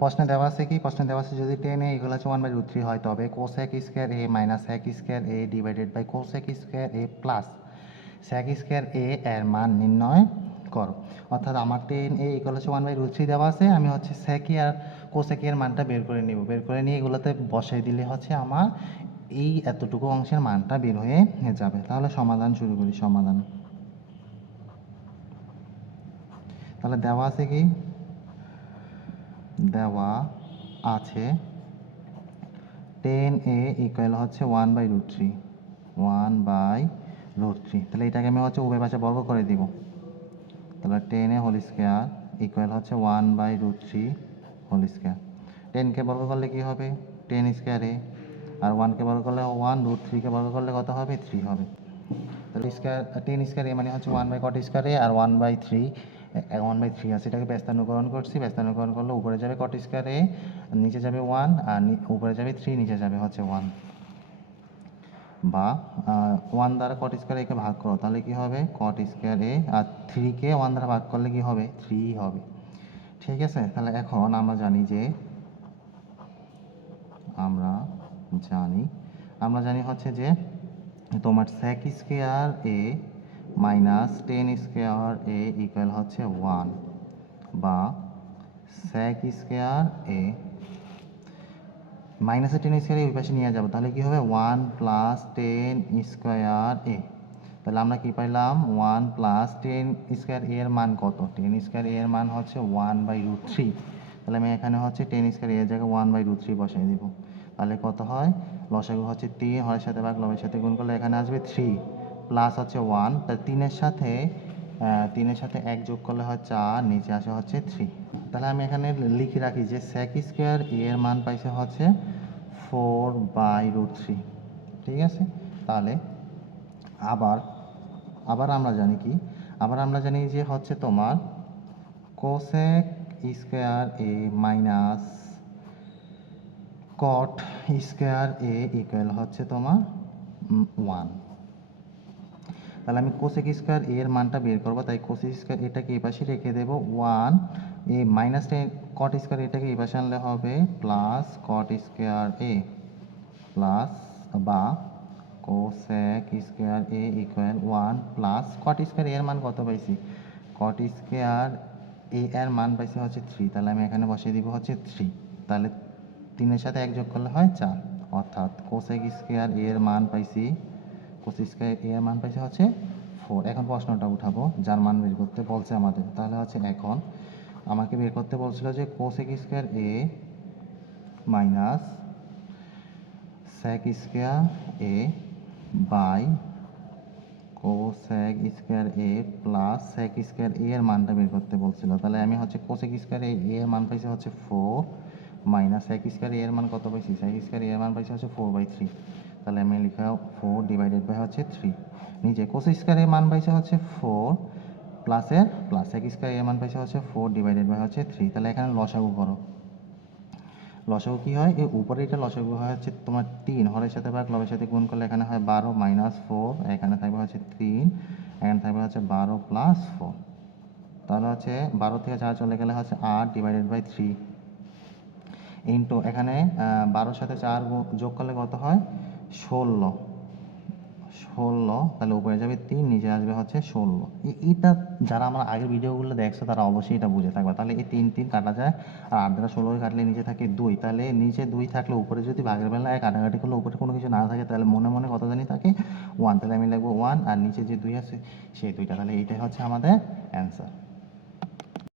প্রশ্নে দেওয়া আছে কি, প্রশ্নে দেওয়া আছে যদি টেন এ ইকুয়াল হচ্ছে 1/√3 হয় তবে cosec square A minus sec square A divided by cosec square A plus sec square A এর মান নির্ণয় করো। অর্থাৎ আমার টেন এ ইকুয়াল হচ্ছে 1/√3 দেওয়া আছে, আমি হচ্ছে সেকি আর কোসেকের মানটা বের করে নিব, বের করে নিয়ে এগুলোতে বসাই দিলে হচ্ছে আমার এই এতটুকু অংশের মানটা বের হয়ে যাবে। তাহলে সমাধান শুরু করি। সমাধান তাহলে দেওয়া আছে কি, দেওয়া আছে টেন এ ইকুয়াল হচ্ছে 1/√3, 1/√3। তাহলে এটাকে আমি হচ্ছে উভয় পাশে বর্গ করে দিব। তাহলে টেন এ হোল স্কোয়ার ইকুয়াল হচ্ছে 1/√3 হোল স্কোয়ার। টেনকে বর্গ করলে কি হবে, টেন স্কোয়ার এ, আর ওয়ানকে বর্গ করলে 1/√3কে বর্গ করলে কত হবে, 3 হবে। তাহলে স্কোয়ার টেন স্কোয়ার এ মানে হচ্ছে 1/কট স্কোয়ার এ, আর 1/3 1/3 আছে, এটাকে ব্যস্তানুকরণ করছি, ব্যস্তানুকরণ করলে উপরে যাবে কট স্কোয়ার এ, নিচে যাবে 1, আর উপরে যাবে 3, নিচে যাবে হচ্ছে 1। বা 1 দ্বারা কট স্কোয়ার একে ভাগ করো, তাহলে কি হবে কট স্কোয়ার এ, আর 3কে 1 দ্বারা ভাগ করলে কি হবে, 3 হবে। ঠিক আছে, তাহলে এখন আমরা জানি যে আমরা জানি হচ্ছে যে তোমার সেক square A minus tan square A equal হচ্ছে 1, বা সেক স্কোয়ার এ মাইনাসে টেন স্কোয়ার এ ওই পাশে নিয়ে যাবো, তাহলে কি হবে 1 প্লাস টেন স্কোয়ার এ। তাহলে আমরা কি পাইলাম, 1 প্লাস টেন স্কোয়ার এর মান কত, টেন স্কোয়ার এর মান হচ্ছে 1/√3। তাহলে আমি এখানে হচ্ছে টেন স্কোয়ার এর জায়গায় 1/√3 বসাই দিব। তাহলে কত হয়, লসাগু হচ্ছে 3, হরের সাথে ভাগ লবের সাথে গুণ করলে এখানে আসবে 3, প্লাস হচ্ছে 1, তাহলে 3-এর সাথে 1 যোগ করলে হয় 4, নিচে আসে হচ্ছে 3। তাহলে আমি এখানে লিখে রাখি যে সেক স্কোয়ার এর মান পাইছে হচ্ছে 4/√3। ঠিক আছে, তাহলে আবার আমরা জানি কি, আবার আমরা জানি যে হচ্ছে তোমার cosec square A minus cot square A equal হচ্ছে তোমার 1। তাহলে আমি কোসেক স্কোয়ার এর মানটা বের করবো, তাই কোসেক স্কোয়ার এটাকে এই পাশে রেখে দেবো, 1 এ মাইনাস টেন কট স্কোয়ার এটাকে এই পাশে আনলে হবে plus cot square A plus, বা কোসেক স্কোয়ার এ ইকুয়াল 1 প্লাস কট স্কোয়ার এর মান কত পাইছি, কট স্কোয়ার এ এর মান পাইছি হচ্ছে 3। তাহলে আমি এখানে বসিয়ে দিব হচ্ছে 3। তাহলে 3-এর সাথে 1 যোগ করলে হয় 4, অর্থাৎ কোসেক স্কোয়ার এর মান পাইছি, কোসেক স্কোয়ার এর মান পাইছি হচ্ছে 4। এখন প্রশ্নটা উঠাবো, যার মান বের করতে বলছে আমাদের। তাহলে হচ্ছে এখন আমাকে বের করতে বলছিল যে cosec square A minus sec square A by cosec square A plus sec square A এর মানটা বের করতে বলছিল। তাহলে আমি হচ্ছে কোসেক স্কোয়ার এ এর মান পাইছি হচ্ছে 4, মাইনাস সেক স্কোয়ার এ এর মান কত পাইছি, সেক স্কোয়ার এ এর মান পাইছি হচ্ছে 4/3। তাহলে আমি লিখা 4 ডিভাইডেড বাই হচ্ছে 3। নিচে কোসেক স্কোয়ার এর মান পাইছে হচ্ছে 4 প্লাসের প্লাস সেক স্কোয়ার এর মান পাইছে হচ্ছে 4 ডিভাইডেড বাই হচ্ছে 3। তাহলে এখানে লসাগু করো, লসাগু কি হয়, এই উপরে এটা লসাগু হয় হচ্ছে তোমার 3, হরের সাথে ভাগ লবের সাথে গুণ করলে এখানে হয় 12 মাইনাস 4, এখানে থাকবে হচ্ছে 3, এখানে থাকবে হচ্ছে 12 প্লাস 4। তাহলে হচ্ছে 12 থেকে 4 চলে গেলে হচ্ছে 8 ডিভাইডেড বাই 3 ইন্টু এখানে 12-র সাথে 4 যোগ করলে কত হয় 16, তাহলে উপরে যাবে 3, নিচে আসবে হচ্ছে 16। এইটা যারা আমার আগের ভিডিওগুলো দেখছো তারা অবশ্যই এটা বুঝে থাকবে। তাহলে এই 3 কাটা যায়, আর 8 দ্বারা 16 কাটলে নিচে থাকে 2, তাহলে নিচে 2 থাকলে উপরে যদি ভাগের বেলায় কাটাকাটি করলে উপরে কোনো কিছু না থাকে তাহলে মনে মনে কত জানি থাকে 1, তাহলে আমি লিখবো 1, আর নিচে যে 2 আছে সেই 2টা, তাহলে এইটাই হচ্ছে আমাদের অ্যান্সার।